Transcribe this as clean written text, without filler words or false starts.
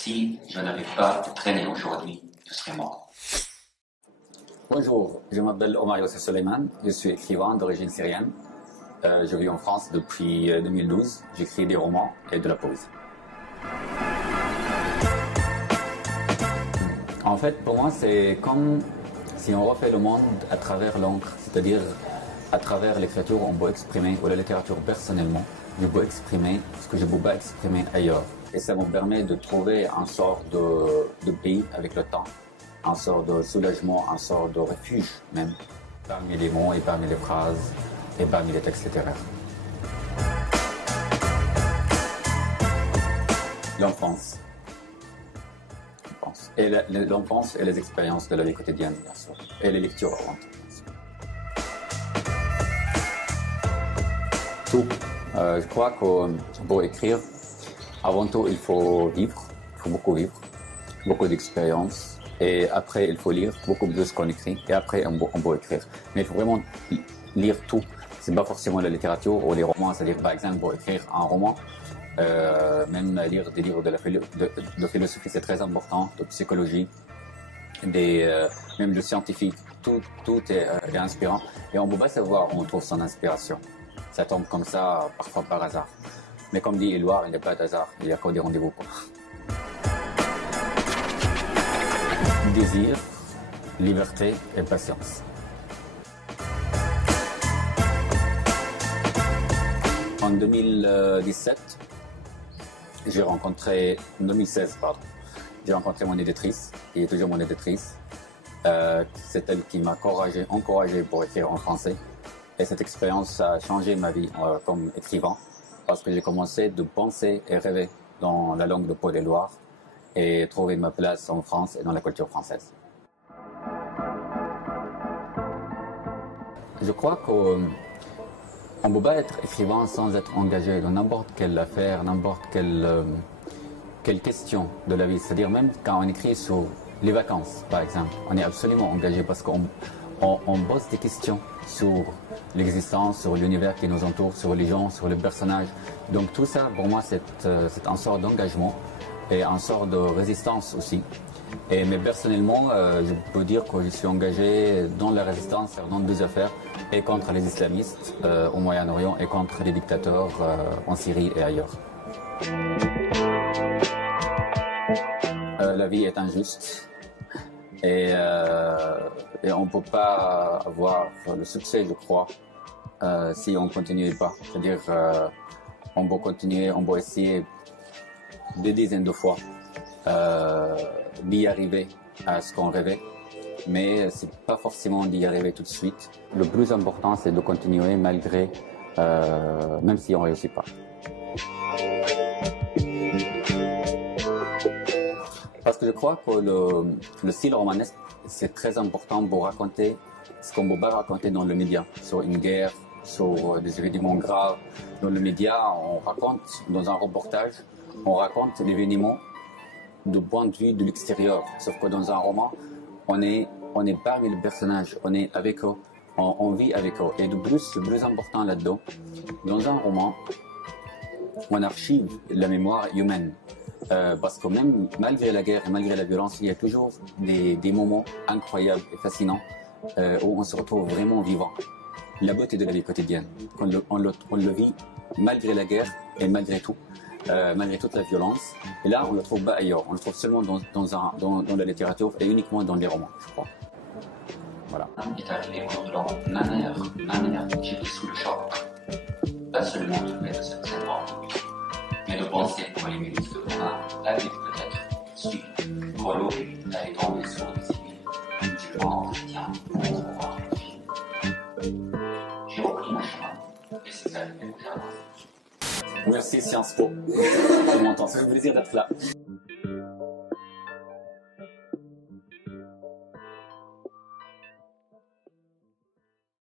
Si je n'avais pas traîné aujourd'hui, je serais mort. Bonjour, je m'appelle Omar Youssef Soleiman, je suis écrivain d'origine syrienne. Je vis en France depuis 2012, j'écris des romans et de la poésie. En fait, pour moi, c'est comme si on refait le monde à travers l'encre, c'est-à-dire à travers l'écriture, on peut exprimer, ou la littérature personnellement, je peux exprimer ce que je ne peux pas exprimer ailleurs. Et ça me permet de trouver un sort de pays avec le temps, un sort de soulagement, un sort de refuge même, parmi les mots et parmi les phrases et parmi les textes littéraires. L'enfance. L'enfance et les expériences de la vie quotidienne, bien sûr, et les lectures avant tout. Tout. Je crois que pour écrire, avant tout, il faut vivre, il faut beaucoup vivre, beaucoup d'expériences, et après, il faut lire beaucoup plus qu'on écrit, et après, on peut écrire. Mais il faut vraiment lire tout. C'est pas forcément la littérature ou les romans, c'est-à-dire, par exemple, pour écrire un roman, même lire des livres de philosophie, c'est très important, de psychologie, même de scientifique, tout est inspirant. Et on ne peut pas savoir où on trouve son inspiration. Ça tombe comme ça, parfois par hasard. Mais comme dit Éluard, il n'y a pas d'hasard, il n'y a que des rendez-vous. Désir, liberté et patience. En 2016, j'ai rencontré mon éditrice, qui est toujours mon éditrice. C'est elle qui m'a encouragé pour écrire en français. Et cette expérience a changé ma vie comme écrivain, parce que j'ai commencé de penser et rêver dans la langue de Paul Éluard et trouver ma place en France et dans la culture française. Je crois qu'on ne peut pas être écrivain sans être engagé dans n'importe quelle affaire, n'importe quelle question de la vie. C'est-à-dire même quand on écrit sur les vacances, par exemple, on est absolument engagé parce qu'on pose des questions sur l'existence, sur l'univers qui nous entoure, sur les gens, sur les personnages. Donc tout ça, pour moi, c'est un sort d'engagement et un sort de résistance aussi. Mais personnellement, je peux dire que je suis engagé dans la résistance, dans deux affaires, et contre les islamistes au Moyen-Orient et contre les dictateurs en Syrie et ailleurs. La vie est injuste. Et on ne peut pas avoir le succès, je crois, si on ne continue pas. C'est-à-dire, on peut continuer, on peut essayer des dizaines de fois d'y arriver à ce qu'on rêvait, mais ce n'est pas forcément d'y arriver tout de suite. Le plus important, c'est de continuer malgré, même si on ne réussit pas. Parce que je crois que le style romanesque, c'est très important pour raconter ce qu'on ne peut pas raconter dans le média, sur une guerre, sur des événements graves. Dans le média, on raconte, dans un reportage, on raconte l'événement du point de vue de l'extérieur. Sauf que dans un roman, on est parmi les personnages, on est avec eux, on vit avec eux. Et de plus, le plus important là-dedans, dans un roman, on archive la mémoire humaine. Parce que même malgré la guerre et malgré la violence, il y a toujours des moments incroyables et fascinants où on se retrouve vraiment vivant. La beauté de la vie quotidienne, on le vit malgré la guerre et malgré tout, malgré toute la violence. Et là, on ne le trouve pas ailleurs, on le trouve seulement dans la littérature et uniquement dans les romans, je crois. Voilà. Est arrivé pendant ma mère, j'étais sous le choc. Pas seulement de mettre cette scène, mais de penser pour les minutes que l'on a avec peut-être suite pour l'eau d'aller tomber sur des civils du grand entretien pour revoir les filles. J'ai repris mon chemin et c'est ça que j'ai avancé. Merci Sciences Po. Je m'entends, c'est un plaisir d'être là.